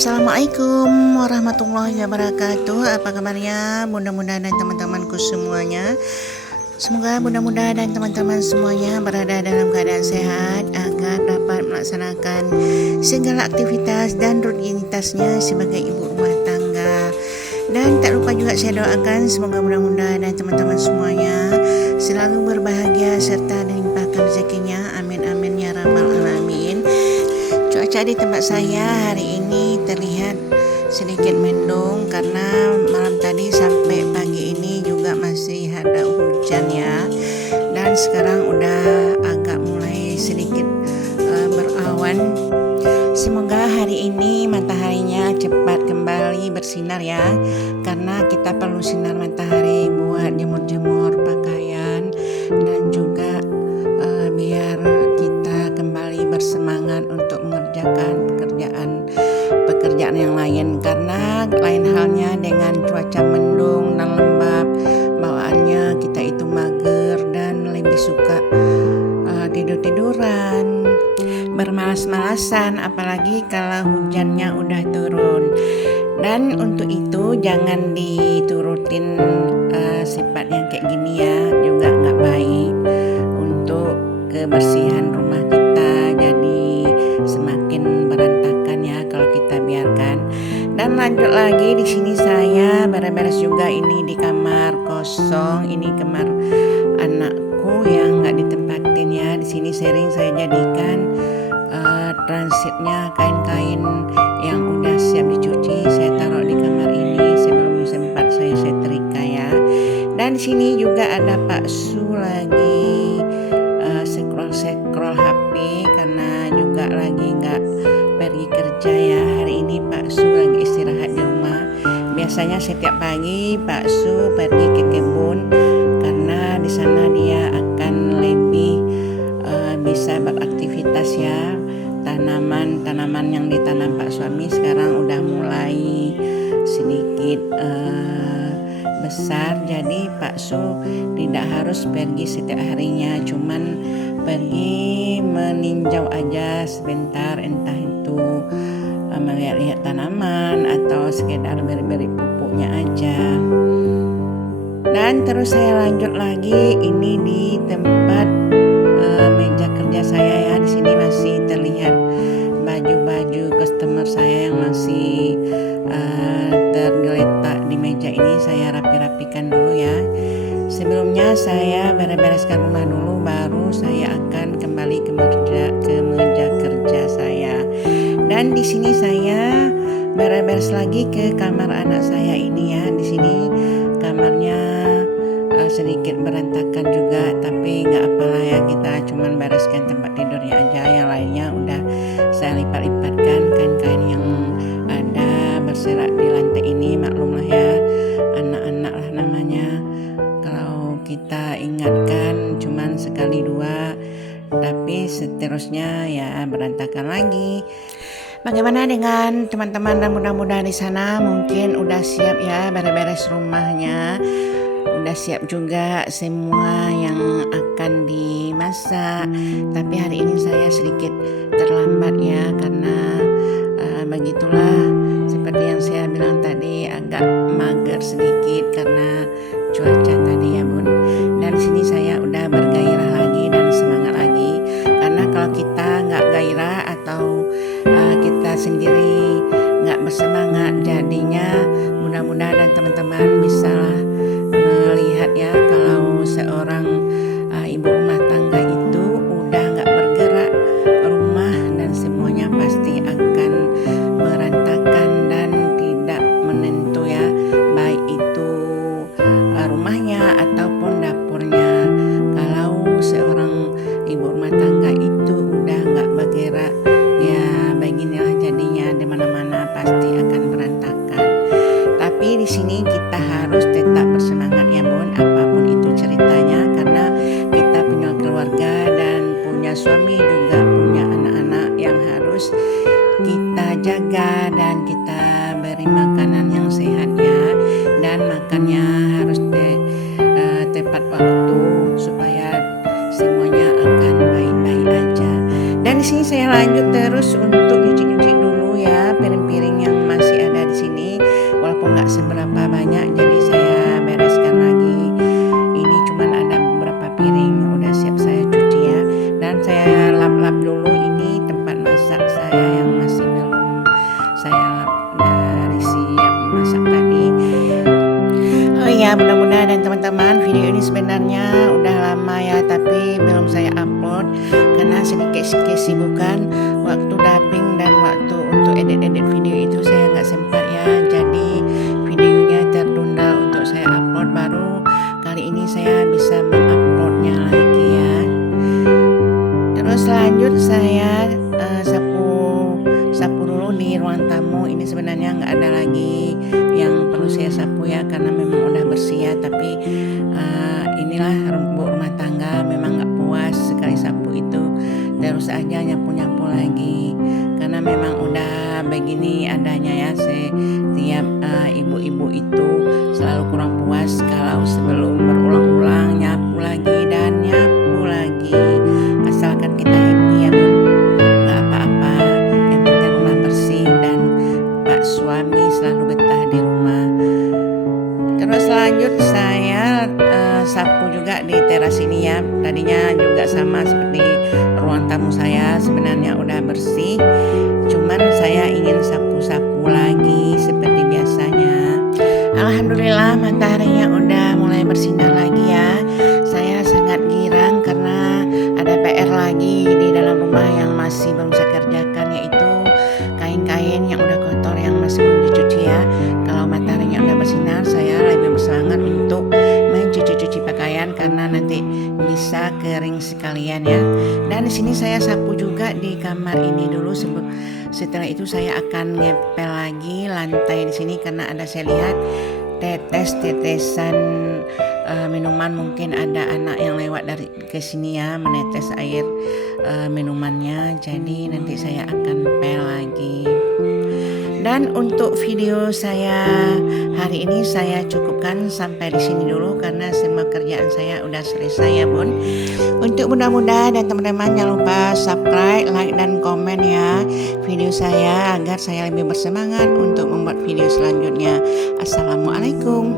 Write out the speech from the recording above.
Assalamualaikum warahmatullahi wabarakatuh. Apa kabarnya bunda-bunda dan teman-temanku semuanya? Semoga bunda-bunda dan teman-teman semuanya berada dalam keadaan sehat agar dapat melaksanakan segala aktivitas dan rutinitasnya sebagai ibu rumah tangga. Dan tak lupa juga saya doakan semoga bunda-bunda dan teman-teman semuanya selalu berbahagia serta dilimpahkan rezekinya. Amin amin ya rabbal alamin. Cuaca di tempat saya hari ini terlihat sedikit mendung karena malam tadi sampai pagi ini juga masih ada hujan ya. Dan sekarang udah agak mulai sedikit berawan. Semoga hari ini mataharinya cepat kembali bersinar ya. Karena kita perlu sinar matahari buat jemur-jemur pakaian dan juga biar kita kembali bersemangat untuk mengerjakan pekerjaan yang lain, karena lain halnya dengan cuaca mendung dan lembab bawaannya kita itu mager dan lebih suka tidur-tiduran, bermalas-malasan, apalagi kalau hujannya udah turun. Dan untuk itu jangan diturutin sifat yang kayak gini ya, juga nggak baik untuk kebersihan rumah kita, jadi semakin berantakan ya kalau kita biarkan. Dan lanjut lagi, di sini saya beres-beres juga, ini di kamar kosong, ini kamar anakku yang nggak ditempatin ya. Di sini sering saya jadikan transitnya kain-kain yang udah siap dicuci, saya taruh di kamar ini sebelum sempat saya setrika ya. Dan di sini juga ada Pak Su lagi scroll HP karena juga lagi nggak pergi kerja ya. Hari ini Pak Su lagi istirahat di rumah. Biasanya setiap pagi Pak Su pergi ke kebun karena di sana dia akan lebih bisa beraktivitas ya. Tanaman yang ditanam Pak suami sekarang udah mulai sedikit besar, jadi Pak Su tidak harus pergi setiap harinya, cuman pergi meninjau aja sebentar, entah itu melihat-lihat tanaman atau sekedar beri-beri pupuknya aja. Dan terus saya lanjut lagi, ini di tempat meja kerja saya ya. Di sini masih terlihat baju-baju customer saya yang masih tergeletak di meja ini. Saya rapi-rapikan dulu ya. Sebelumnya saya beres-bereskan rumah dulu, baru saya akan kembali ke meja kerja saya. Dan di sini saya beres-beres lagi ke kamar anak saya ini ya. Di sini kamarnya sedikit berantakan juga, tapi nggak apalah ya, kita cuman bereskan tempat tidurnya aja, yang lainnya udah saya lipat-lipatkan kain-kain yang ada berserak di lantai ini. Maklumlah ya, anak-anak lah namanya, kalau kita ingatkan cuman sekali dua, tapi seterusnya ya berantakan lagi. Bagaimana dengan teman-teman dan mudah-mudahan di sana mungkin udah siap ya beres-beres rumahnya, udah siap juga semua yang akan dimasak. Tapi hari ini saya sedikit terlambat ya, karena begitulah, seperti yang saya bilang tadi, agak mager sedikit karena cuaca tadi ya bun. Dan di sini saya udah bergairah lagi dan semangat lagi, karena kalau kita nggak gairah atau kita sendiri nggak bersemangat, jadinya mudah-mudahan dan teman-teman bisa melihat ya, kalau seorang ibu rumah tangga itu udah nggak bergerak, rumah dan semuanya pasti akan berantakan dan tidak menentu ya, baik itu rumahnya ataupun dapurnya. Kalau seorang ibu rumah tangga itu udah nggak bergerak ya, beginilah jadinya, di mana-mana pasti akan berantakan. Tapi di sini kita harus tetap bersemangat ya bun, apapun itu ceritanya, karena kita punya keluarga dan punya suami, juga punya anak-anak yang harus kita jaga dan kita beri makanan yang sehat ya. Dan makannya harus tepat waktu supaya semuanya akan baik-baik aja. Dan di sini saya lanjut terus untuk nyuci-nyuci dulu ya piring-piring yang seberapa banyak, jadi saya bereskan lagi. Ini cuman ada beberapa piring, udah siap saya cuci ya. Dan saya lap-lap dulu ini tempat masak saya yang masih belum saya lap dari siap masak tadi. Oh iya, mudah-mudahan dan teman-teman video ini sebenarnya udah lama ya, tapi belum saya upload karena sedikit kesibukan waktu dubbing dan waktu untuk edit-edit video itu saya nggak sempat ya, jadi videonya tertunda untuk saya upload. Baru kali ini saya bisa menguploadnya lagi ya. Terus lanjut saya sapu dulu di ruang tamu. Ini sebenarnya nggak ada lagi yang perlu saya sapu ya, karena memang udah bersih ya, tapi inilah rumah tangga memang nggak puas sekali sapu itu terus aja nyapu-nyapu lagi, karena memang udah begini adanya ya. Setiap ibu-ibu itu selalu kurang puas kalau sebelum berulang-ulang nyapu lagi dan nyapu lagi. Asalkan kita happy ya bun, nggak apa-apa, yang penting rumah bersih dan pak suami selalu betah di rumah. Terus lanjut saya sapu juga di teras ini ya. Tadinya juga sama seperti ruang tamu saya, sebenarnya udah bersih, cuman saya ingin sapu-sapu lagi seperti biasanya. Alhamdulillah mataharinya udah mulai bersinar lagi ya. Saya sangat girang karena ada PR lagi di dalam rumah yang masih belum saya kerjakan, yaitu kain-kain yang udah kotor yang masih belum dicuci ya. Kalau mataharinya udah bersinar, saya lebih bersemangat untuk mencuci-cuci pakaian karena nanti bisa kering sekalian ya. Dan di sini saya sapu juga di kamar ini dulu. Setelah itu saya akan ngepel lagi lantai di sini karena ada, saya lihat tetesan minuman. Mungkin ada anak yang lewat dari ke sini ya, menetes air minumannya. Jadi nanti saya akan pel lagi. Dan untuk video saya hari ini saya cukupkan sampai di sini dulu karena semua kerjaan saya udah selesai ya bun. Untuk mudah-mudahan dan teman-teman jangan lupa subscribe, like dan komen ya video saya agar saya lebih bersemangat untuk membuat video selanjutnya. Assalamualaikum.